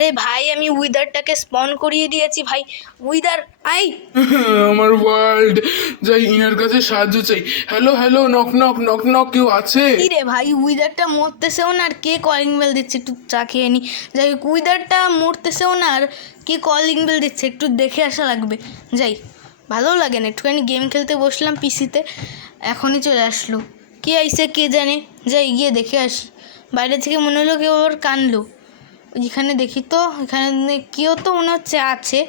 আরে ভাই আমি উইদারটাকে স্পন করিয়ে দিয়েছি ভাই। Wither I. আমার ওয়ার্ল্ড যাই ইনার কাছে সাহায্য চাই। Hello hello, knock knock knock knock, কেউ আছে? কি রে ভাই, উইদারটা মরতেছেও না আর কে কলিং বেল দিচ্ছে, একটু চা খেয়ে নি। যাই হোক, উইদারটা মরতেছেও না আর কে কলিং বেল দিচ্ছে একটু দেখে আসা লাগবে। যাই, ভালোও লাগে না, একটুখানি গেম খেলতে বসলাম পিসিতে, এখনই চলে আসলো। কে আইসে কে জানে, যাই গিয়ে দেখে আসি। বাইরে থেকে মনে হলো কেউ আবার কানলো। এখানে দেখি তো, এখানে কেউ তো মনে হচ্ছে আছে।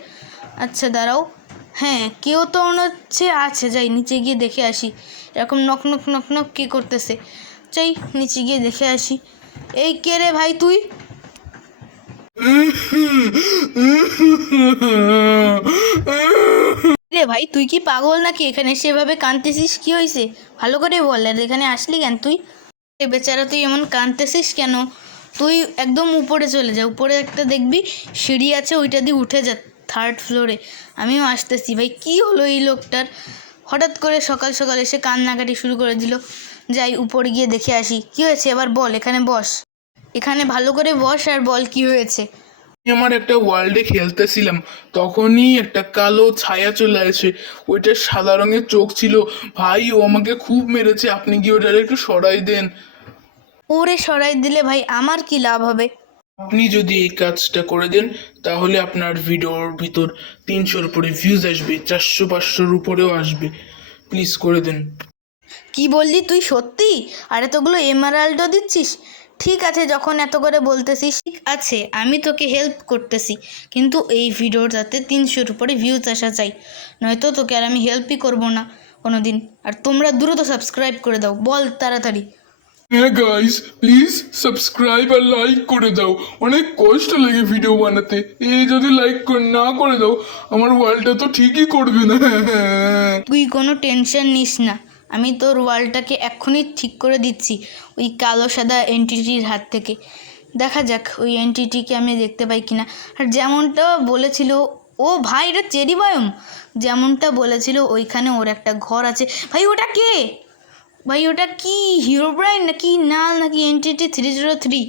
আচ্ছা দাঁড়াও, হ্যাঁ কেউ তো মনে হচ্ছে আছে। যাই নিচে গিয়ে দেখে আসি, এরকম নক নক নক নক কে করতেছে। যাই নিচে গিয়ে দেখে আসি। এই কে রে ভাই তুই? রে ভাই তুই কি পাগল নাকি? এখানে সেভাবে কাঁদতেছিস কি হয়েছে? ভালো করে বল, আর এখানে আসলি কেন তুই? এ বেচারা তুই এমন কাঁদতেছিস কেন? তুই একদম উপরে চলে যা, উপরে একটা দেখবি সিঁড়ি আছে, ওইটা দিয়ে উঠে যা 3rd ফ্লোরে। আমিও আসতেছি। ভাই কি হলো এই লোকটার? হঠাৎ করে সকাল সকাল এসে কান্নাকাটি শুরু করে দিল। যাই উপরে গিয়ে দেখে আসি কি হয়েছে। এবার বল, এখানে বস, এখানে ভালো করে বস আর বল কি হয়েছে। আমি আমার একটা ওয়ার্ল্ডে খেলতেছিলাম, তখনই একটা কালো ছায়া চলে আসে। ওইটার সাদা রঙের চোখ ছিল। ভাই ও আমাকে খুব মেরেছে, আপনি কি ওটার একটু সরাই দেন? ওরে সরাই দিলে ভাই আমার কি লাভ হবে? আপনি যদি এই কাজটা করে দেন তাহলে আপনার ভিডিওর ভিতর 300-র উপরে ভিউজ আসবে, 400-500-র উপরেও আসবে। প্লিজ করে দেন। কি বললি তুই সত্যি? আর এতগুলো এমারাল্ডও দিচ্ছিস? ঠিক আছে, যখন এত করে বলতেছিস ঠিক আছে, আমি তোকে হেল্প করতেছি, কিন্তু এই ভিডিওটাতে 300-র উপরে ভিউজ আসা চাই, নয়তো তোকে আর আমি হেল্পই করবো না কোনো দিন। আর তোমরা দ্রুত সাবস্ক্রাইব করে দাও, বল তাড়াতাড়ি। হ্যাঁ গাইস, প্লিজ সাবস্ক্রাইব আর লাইক করে দাও। অনেক কষ্ট লাগে ভিডিও বানাতে, এই যদি লাইক না করে দাও আমার ওয়ার্ল্ডটা তো ঠিকই করবে না। তুই কোনো টেনশন নিস না, আমি তোর ওয়ালটাকে এক্ষুনি ঠিক করে দিচ্ছি ওই কালো সাদা এন্টিটির হাত থেকে। দেখা যাক ওই এন্টিটিকে আমি দেখতে পাই কিনা। আর যেমনটা বলেছিল, ও ভাই এটা চেরি বায়োম, যেমনটা বলেছিল ওইখানে ওর একটা ঘর আছে। ভাই ওটা কে? ভাই ওটা কি হিরোব্রাইন নাকি নাল নাকি এনটিটি 303?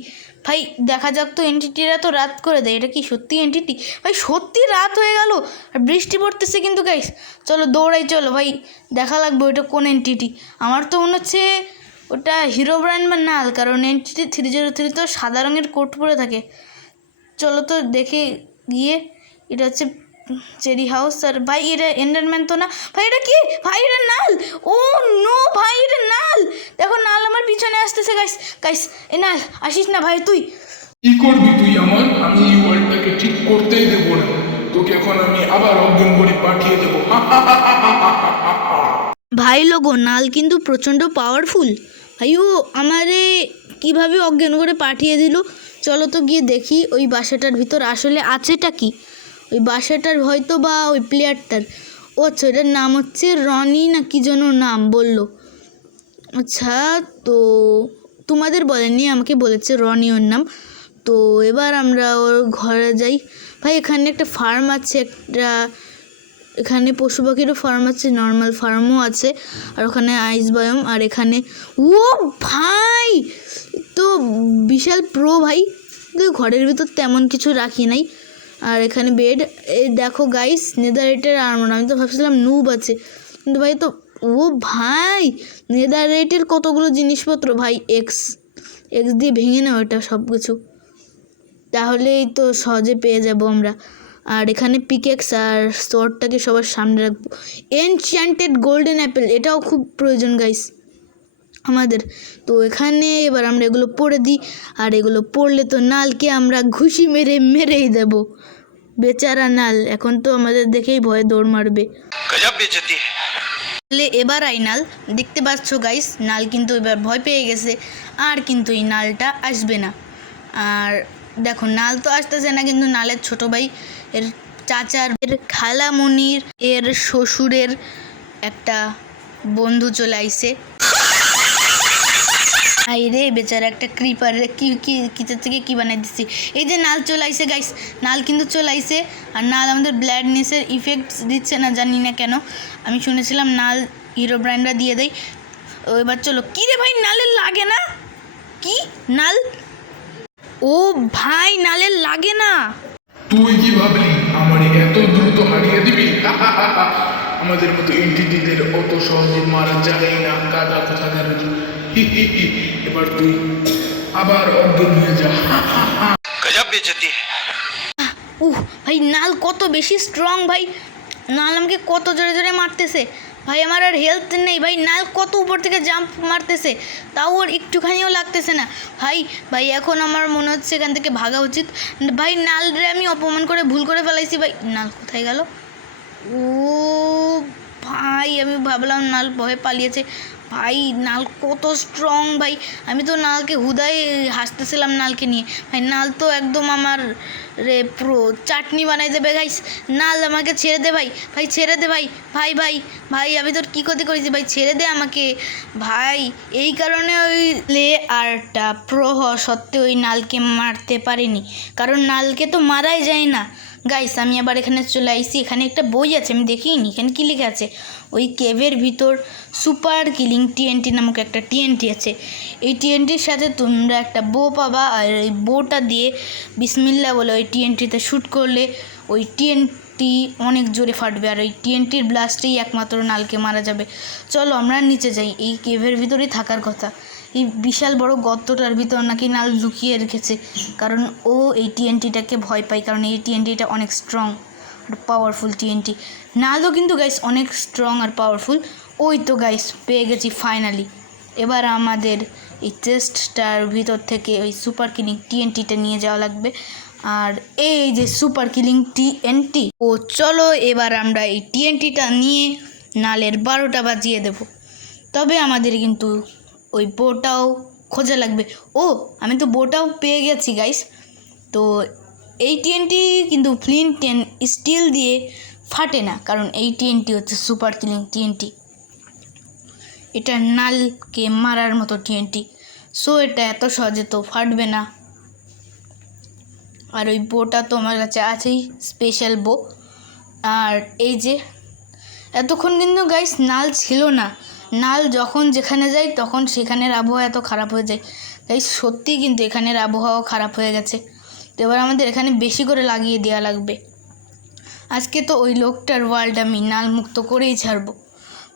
ভাই দেখা যাক তো, এনটিটিরা তো রাত করে দেয়, এটা কি সত্যি এনটিটি? ভাই সত্যি রাত হয়ে গেল আর বৃষ্টি পড়তেছে কিন্তু গাইস। চলো দৌড়াই, চলো ভাই দেখা লাগবে ওটা কোন এনটিটি। আমার তো মনে হচ্ছে ওটা হিরোব্রাইন বা নাল, কারণ এনটিটি 303 তো সাদা রঙের কোট পরে থাকে। চলো তো দেখে গিয়ে। এটা হচ্ছে চেরি হাউস। আর ভাই এটা এন্ডারম্যান তো না? ভাই এটা কি? ভাই এটা নাল। ও নো ভাই এটা নাল। দেখো নাল আমার পিছনে আসতেছে গাইস। গাইস এ নাল আসিস না ভাই তুই। কি করবি তুই আমার? আমি এই ওয়ার্ল্ডটাকে ঠিক করতেই দেবো না তোকে, এখন আমি আবার অজ্ঞান করে পাঠিয়ে দেবো। ভাই লোগো নাল কিন্তু প্রচণ্ড পাওয়ারফুল। ভাই ও আমারে কিভাবে অজ্ঞান করে পাঠিয়ে দিল। চলো তো গিয়ে দেখি ওই বাসাটার ভিতর আসলে আছেটা কি। ওই বাসাটার হয়তো বা ওই প্লেয়ারটার, ও আচ্ছা এটার নাম হচ্ছে রনি না কি যেন নাম বললো। আচ্ছা, তো তোমাদের বলেননি, আমাকে বলেছে রনি ওর নাম। তো এবার আমরা ওর ঘরে যাই। ভাই এখানে একটা ফার্ম আছে, একটা এখানে পশু পাখিরও ফার্ম আছে, নর্মাল ফার্মও আছে, আর ওখানে আইস বায়োম। আর এখানে ও ভাই তো বিশাল প্রো ভাই। তো ঘরের ভিতর তেমন কিছু রাখি নাই। আর এখানে বেড, এই দেখো গাইস নেদারেটের আর্মর। আমি তো ভাবছিলাম নুব আছে, কিন্তু ভাই তো ও ভাই নেদারেটের কতগুলো জিনিসপত্র ভাই। এক্স এক্স দিয়ে ভেঙে নাও এটা সব কিছু, তাহলেই তো সহজে পেয়ে যাব আমরা। আর এখানে পিকেক্স আর সোর্ডটাকে সবার সামনে রাখবো। এনচ্যান্টেড গোল্ডেন অ্যাপেল, এটাও খুব প্রয়োজন গাইস আমাদের। তো এখানে এবার আমরা এগুলো পড়ে দিই, আর এগুলো পড়লে তো নালকে আমরা ঘুষি মেরেই দেব। বেচারা নাল এখন তো আমাদের দেখেই ভয়ে দৌড় মারবে। গজব বেইজ্জতি। তাহলে এবার আই নাল, দেখতে পাচ্ছ গাইস নাল কিন্তু এবার ভয় পেয়ে গেছে, আর কিন্তু এই নালটা আসবে না। আর দেখো নাল তো আসতেছে না, কিন্তু নালের ছোট ভাই এর চাচার এর খালামণির এর শ্বশুরের একটা বন্ধু চলে আইছে। আই রে বেচারা একটা ক্রিপার কি কি কিচের থেকে কি বানাই দিচ্ছি। এই যে নাল চলে আইছে গাইস, নাল কিন্তু চলে আইছে। আর নাল আমাদের ব্ল্যাডনেসের ইফেক্টস দিচ্ছে না, জানি না কেন। আমি শুনেছিলাম নাল হিরো ব্র্যান্ডরা দিয়ে দেয়। এবার চলো। কী রে ভাই নালের লাগে না কি? নাল ও ভাই, নালের লাগে না। তুই কি ভাবলি আমার এত দ্রুত হারিয়ে দিবি? আমাদের মতো এন্টিটিদের অত সহজে মারা যায় না, কাদা কোথাকার। এবার তুই আবার অজ্ঞান হয়ে যা। गजब बेइज्जती है। ভাই নাল কত বেশি স্ট্রং ভাই, নাল আমাকে কত জোরে জোরে মারতেছে ভাই, আমার আর হেলথ নেই ভাই, নাল কত উপর থেকে জাম্প মারতেছে, তাও ওর একটুখানিও লাগতেছে না ভাই। ভাই এখন আমার মনে হচ্ছে এখান থেকে ভাগা উচিত ভাই, নালরে আমি অপমান করে ভুল করে ফেলাইছি ভাই। নাল কোথায় গেল? ও ভাই, আমি ভাবলাম নাল ভয়ে পালিয়েছে ভাই, নাল কত স্ট্রং ভাই, আমি তো নালকে হুদাই হাসতেছিলাম নালকে নিয়ে ভাই, নাল তো একদম আমার রে পুরো চাটনি বানাই দেবে গাইস। নাল আমাকে ছেড়ে দে ভাই, ভাই ছেড়ে দে ভাই, ভাই ভাই ভাই আমি তোর কী ক্ষতি করেছি ভাই, ছেড়ে দে আমাকে ভাই। এই কারণে ওই লে আরটা প্রো হওয়া সত্ত্বেও ওই নালকে মারতে পারিনি, কারণ নালকে তো মারাই যায় না গাইস। আমি আবার এখানে চলে আইসি, এখানে একটা বই আছে, আমি দেখিনি এখানে কী লিখে আছে। ওই কেভের ভিতর সুপার কিলিং টিএনটি নামক একটা টিএনটি আছে, এই টিএনটির সাথে তোমরা একটা বো পাবা, আর এই বোটা দিয়ে বিসমিল্লা বলে ওই টিএনটিতে শ্যুট করলে ওই টিএনটি অনেক জোরে ফাটবে, আর ওই টিএনটির ব্লাস্টেই একমাত্র নালকে মারা যাবে। চলো আমরা নিচে যাই, এই কেভের ভিতরেই থাকার কথা। এই বিশাল বড় গর্তটার ভিতর নাকি নাল লুকিয়ে রেখেছে, কারণ ও এই টিএনটিটাকে ভয় পায়, কারণ এই টিএনটিটা অনেক স্ট্রং আর পাওয়ারফুল টিএনটি। নালও কিন্তু গাইস অনেক স্ট্রং আর পাওয়ারফুল। ওই তো গাইস পেয়ে গেছি ফাইনালি। এবার আমাদের এই চেস্টটার ভিতর থেকে ওই সুপার কিলিং টিএনটিটা নিয়ে যাওয়া লাগবে, আর এই যে সুপার কিলিং টিএনটি, ও চলো এবার আমরা এই টিএনটিটা নিয়ে নালের 12টা বাজিয়ে দেব। তবে আমাদের কিন্তু ওই বোটাও খোঁজা লাগবে। ও আমি তো বোটাও পেয়ে গেছি গাইস। তো এই টিএনটি কিন্তু ফ্লিন্ট স্টিল দিয়ে ফাটে না, কারণ এই টিএনটি হচ্ছে সুপার কিলিং টিএনটি, এটা নালকে মারার মতো টিএনটি, সো এটা এত সহজে তো ফাটবে না। আর ওই বোটা তো আমার কাছে আছেই, স্পেশাল বো। আর এই যে এতক্ষণ কিন্তু গাইস নাল ছিল না, নাল যখন যেখানে যায় তখন সেখানের আবহাওয়া এত খারাপ হয়ে যায় গাইস, সত্যিই কিন্তু এখানের আবহাওয়া খারাপ হয়ে গেছে। তো এবার আমাদের এখানে বেশি করে লাগিয়ে দেওয়া লাগবে। আজকে তো ওই লোকটার ওয়ার্ল্ড আমি নাল মুক্ত করেই ছাড়বো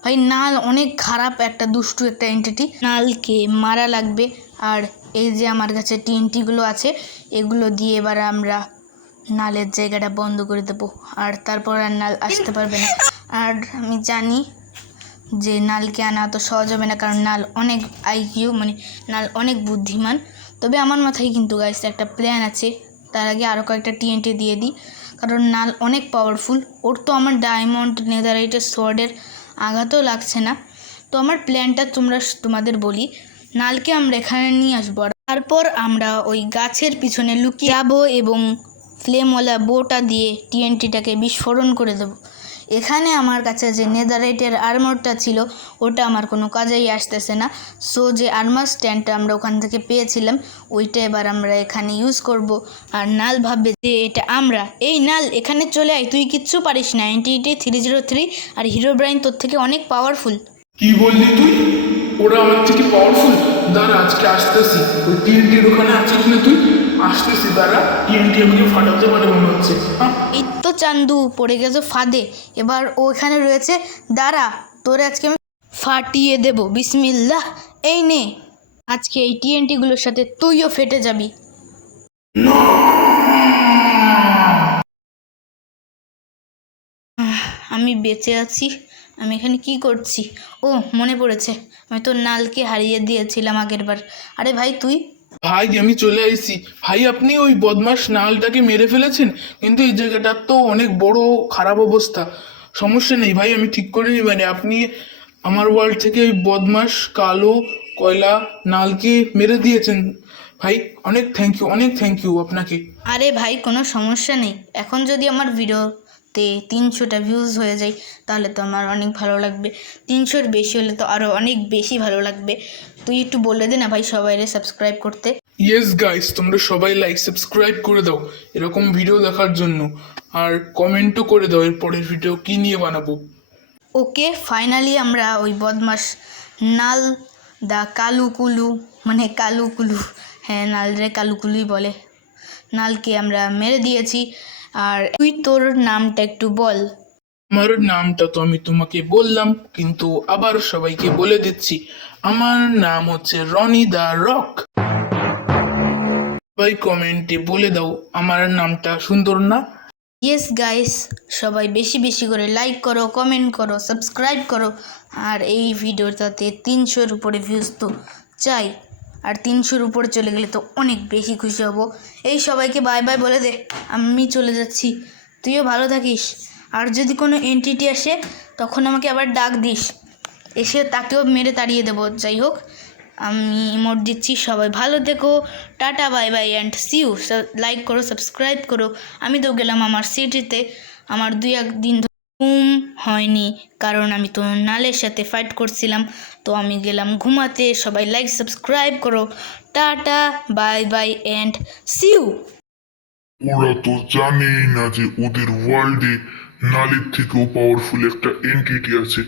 ভাই, নাল অনেক খারাপ একটা দুষ্টু একটা এন্টিটি, নালকে মারা লাগবে। আর এই যে আমার কাছে টিএনটিগুলো আছে, এগুলো দিয়ে এবার আমরা নালের জায়গাটা বন্ধ করে দেবো, আর তারপর আর নাল আসতে পারবে না। আর আমি জানি যে নালকে আনা তো সহজ হবে না, কারণ নাল অনেক আইকিউ, মানে নাল অনেক বুদ্ধিমান। তবে আমার মাথায় কিন্তু গাইস একটা প্ল্যান আছে, তার আগে আরও কয়েকটা টিএনটি দিয়ে দিই, কারণ নাল অনেক পাওয়ারফুল, ওর তো আমার ডায়মন্ড নেদারাইটের সোয়ার্ডের আঘাতও লাগছে না। তো আমার প্ল্যানটা তোমাদের বলি, নালকে আমরা এখানে নিয়ে আসবো, তারপর আমরা ওই গাছের পিছনে লুকিয়ে যাবো এবং ফ্লেমওয়ালা বোটা দিয়ে টিএনটিটাকে বিস্ফোরণ করে দেবো। এখানে আমার কাছে যে নেদারাইটের আর্মারটা ছিল ওটা আমার কোনো কাজেই আসতেছে না, সো যে আর্মার স্ট্যান্ডটা আমরা ওখান থেকে পেয়েছিলাম ওইটা এবার আমরা এখানে ইউজ করব। আর নাল ভাববে যে এটা আমরা, এই নাল এখানে চলে আয়, তুই কিচ্ছু পারিস না, 303 আর হিরো ব্রাইন তোর থেকে অনেক পাওয়ারফুল। কি বললি তুই? ওরা আমার থেকে পাওয়ারফুল? দাঁড়া আজকে আসতেছি, ওই টিএনটির ওখানে আছিস না তুই? আসতেছি দাঁড়া, টিএনটি আমাকে ফাটাতে পারে মনে হচ্ছে। এই তো চান্দু পড়ে গেছে ফাঁদে, এবার ও এখানে রয়েছে, দাঁড়া তোরে আজকে আমি ফাটিয়ে দেব, বিসমিল্লাহ। এই নে, আজকে এই টিএনটিগুলোর সাথে তুইও ফেটে যাবি। আমি বেঁচে আছি, আমি এখানে কি করছি? ও মনে পড়েছে, আমি তো নালকে হারিয়ে দিয়েছিলাম আগের বার। আরে ভাই তুই? ভাই আমি চলে আইছি ভাই, আপনি ওই বদমাস নালটাকে মেরে ফেলেছেন, কিন্তু এই জায়গাটার তো অনেক বড় খারাপ অবস্থা। সমস্যা নেই ভাই, আমি ঠিক করে নিবানি। আপনি আমার ওয়ার্ল্ড থেকে ওই বদমাস কালো কয়লা নালকে মেরে দিয়েছেন ভাই, অনেক থ্যাংক ইউ, অনেক থ্যাংক ইউ আপনাকে। আরে ভাই কোনো সমস্যা নেই, এখন যদি আমার ভিডিওতে 300টা ভিউজ হয়ে যায় তাহলে তো আমার অনেক ভালো লাগবে, 300-র বেশি হলে তো আরও অনেক বেশি ভালো লাগবে। তুই একটু বলে দে না ভাই সবাইরে সাবস্ক্রাইব করতে। ইয়েস গাইস, তোমরা সবাই লাইক সাবস্ক্রাইব করে দাও এরকম ভিডিও দেখার জন্য, আর কমেন্টও করে দাও এর পরের ভিডিও কী নিয়ে বানাবো। ওকে ফাইনালি আমরা ওই বদমাস নাল দা কালুকুলু, মানে কালুকুলু, হ্যাঁ নাল রে কালুকুলুই বলে, নালকে আমরা মেরে দিয়েছি। আর তুই তোর নামটা একটু বল। আমার নামটা তো আমি তোমাকে বললাম, কিন্তু আবার সবাইকে বলে দিচ্ছি, আমার নাম হচ্ছে রনি দা রক। সবাই কমেন্টে বলে দাও আমার নামটা সুন্দর না? ইয়েস গাইস, সবাই বেশি বেশি করে লাইক করো, কমেন্ট করো, সাবস্ক্রাইব করো। আর এই ভিডিওটাতে 300-র উপরে ভিউজ তো চাই, আর 300-র উপরে চলে গেলে তো অনেক বেশি খুশি হব। এই সবাইকে বাই বাই বলে দে, আমি চলে যাচ্ছি, তুইও ভালো থাকিস। আর যদি কোনো এন্টিটি আসে তখন আমাকে আবার ডাক দিস, এসে তাকেও মেরে তাড়িয়ে দেবো। যাই হোক, আমি ইমোট দিচ্ছি, সবাই ভালো থেকো, tata bye bye and see you. Like করো, সাবস্ক্রাইব করো। আমি তো গেলাম আমার সিটিতে, আমার 2-1 দিন ঘুম হয়নি, কারণ আমি তো নালের সাথে ফাইট করছিলাম, তো আমি গেলাম ঘুমাতে। সবাই লাইক সাবস্ক্রাইব করো, tata bye bye and see you. ওরা তো জানেই না যে ওদের ওয়ার্ল্ডে নালের থেকেও পাওয়ারফুল একটা এন্টিটি আছে,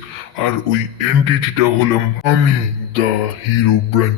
আর ওই এন্টিটিটা হলাম আমি, দ্য হিরো ব্রেন।